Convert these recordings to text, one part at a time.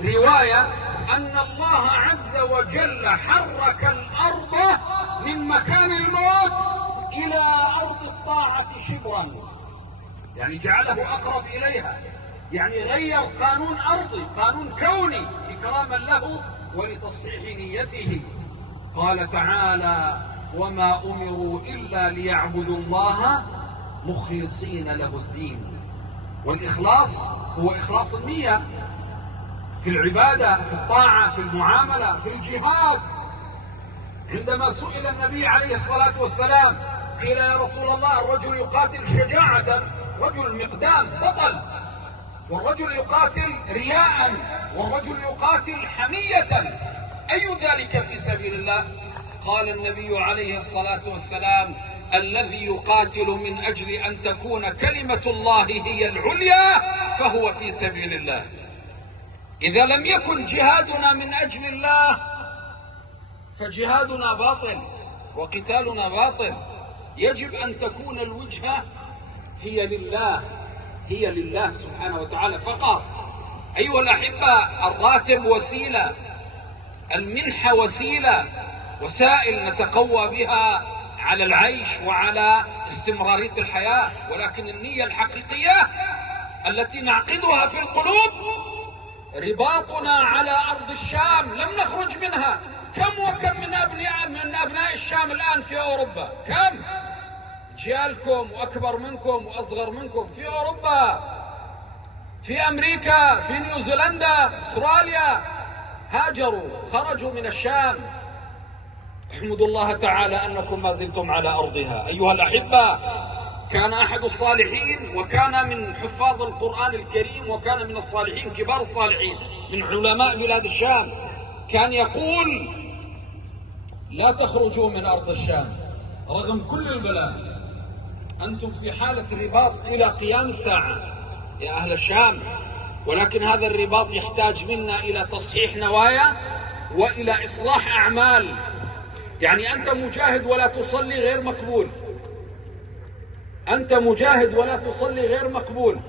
رواية أن الله عز وجل حرك الأرض من مكان الموت إلى أرض الطاعة شبرا، يعني جعله أقرب إليها، يعني غير قانون أرضي، قانون كوني إكراما له ولتصحيح نيته. قال تعالى: وما أمروا إلا ليعبدوا الله مخلصين له الدين. والإخلاص هو إخلاص النية في العبادة، في الطاعة، في المعاملة، في الجهاد. عندما سئل النبي عليه الصلاة والسلام قيل: يا رسول الله، الرجل يقاتل شجاعة، رجل مقدام بطل، والرجل يقاتل رياء، والرجل يقاتل حمية، أي ذلك في سبيل الله؟ قال النبي عليه الصلاة والسلام: الذي يقاتل من أجل أن تكون كلمة الله هي العليا فهو في سبيل الله. إذا لم يكن جهادنا من أجل الله فجهادنا باطل وقتالنا باطل. يجب أن تكون الوجهة هي لله، هي لله سبحانه وتعالى فقط. أيها الأحبة، الراتب وسيلة، المنحة وسيلة، وسائل نتقوى بها على العيش وعلى استمرارية الحياة، ولكن النية الحقيقية التي نعقدها في القلوب رباطنا على أرض الشام، لم نخرج منها. كم وكم من أبناء الشام الآن في أوروبا، كم جيالكم وأكبر منكم وأصغر منكم في أوروبا، في أمريكا، في نيوزيلندا، أستراليا، هاجروا، خرجوا من الشام. احمدوا الله تعالى أنكم ما زلتم على أرضها. أيها الأحبة، كان أحد الصالحين وكان من حفاظ القرآن الكريم وكان من الصالحين كبار الصالحين من علماء بلاد الشام، كان يقول: لا تخرجوا من أرض الشام رغم كل البلاء، أنتم في حالة رباط إلى قيام الساعة يا أهل الشام، ولكن هذا الرباط يحتاج منا إلى تصحيح نوايا وإلى إصلاح أعمال. يعني أنت مجاهد ولا تصلي غير مقبول، أنت مجاهد ولا تصلي غير مقبول.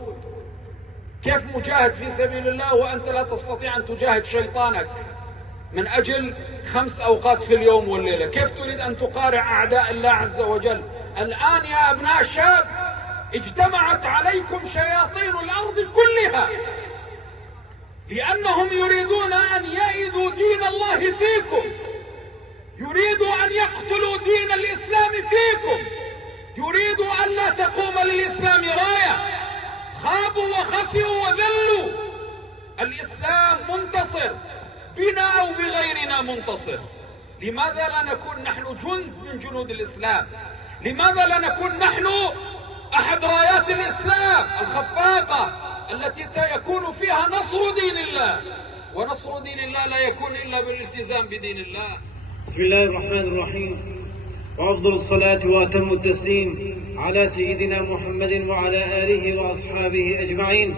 كيف مجاهد في سبيل الله وأنت لا تستطيع أن تجاهد شيطانك من أجل 5 أوقات في اليوم والليلة؟ كيف تريد أن تقارع أعداء الله عز وجل؟ الآن يا أبناء الشام اجتمعت عليكم شياطين الأرض كلها، لأنهم يريدون أن يئدوا دين الله فيكم، يريدوا أن يقتلوا دين الإسلام فيكم، يريدوا أن لا تقوم للإسلام راية. خابوا وخسروا وذلوا. الإسلام منتصر بنا أو بغيرنا منتصر. لماذا لا نكون نحن جند من جنود الإسلام؟ لماذا لا نكون نحن أحد رايات الإسلام الخفاقة التي يكون فيها نصر دين الله؟ ونصر دين الله لا يكون إلا بالالتزام بدين الله. بسم الله الرحمن الرحيم، وأفضل الصلاة وأتم التسليم على سيدنا محمد وعلى آله وأصحابه أجمعين.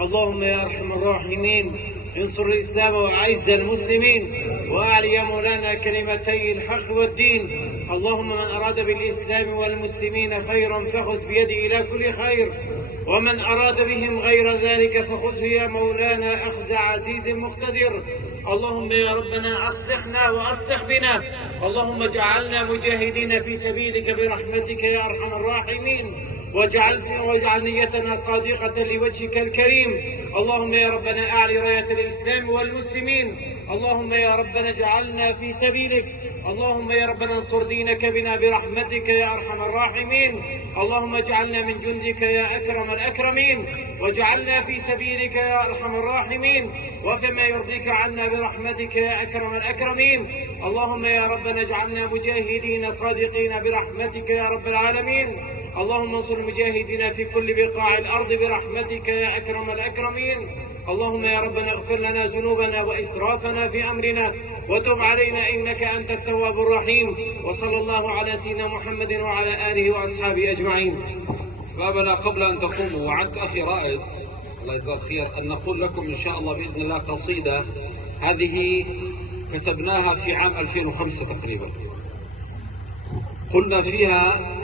اللهم يا أرحم الراحمين انصر الإسلام وأعز المسلمين وأعلي يا مولانا كلمتي الحق والدين. اللهم من أراد بالإسلام والمسلمين خيرا فخذ بيده إلى كل خير، ومن أراد بهم غير ذلك فخذه يا مولانا أخذ عزيز مقتدر. اللهم يا ربنا أصلحنا وأصلح بنا، اللهم اجعلنا مجاهدين في سبيلك برحمتك يا أرحم الراحمين، واجعل نيتنا صادقة لوجهك الكريم. اللهم يا ربنا أعلي راية الإسلام والمسلمين. اللهم يا ربنا اجعلنا في سبيلك. اللهم يا ربنا انصر دينك بنا برحمتك يا أرحم الراحمين. اللهم اجعلنا من جندك يا أكرم الأكرمين، واجعلنا في سبيلك يا أرحم الراحمين، وفيما يرضيك عنا برحمتك يا أكرم الأكرمين. اللهم يا ربنا اجعلنا مجاهدين صادقين برحمتك يا رب العالمين. اللهم انصر المجاهدين في كل بقاع الأرض برحمتك يا أكرم الأكرمين. اللهم يا ربنا اغفر لنا ذنوبنا وإسرافنا في أمرنا وتب علينا إنك أنت التواب الرحيم. وصلى الله على سيدنا محمد وعلى آله وأصحابه أجمعين. أحبابنا، قبل أن تقوموا وعدت أخي رائد الله يجزاه الخير أن نقول لكم إن شاء الله بإذن الله قصيدة هذه كتبناها في عام 2005 تقريبا. قلنا فيها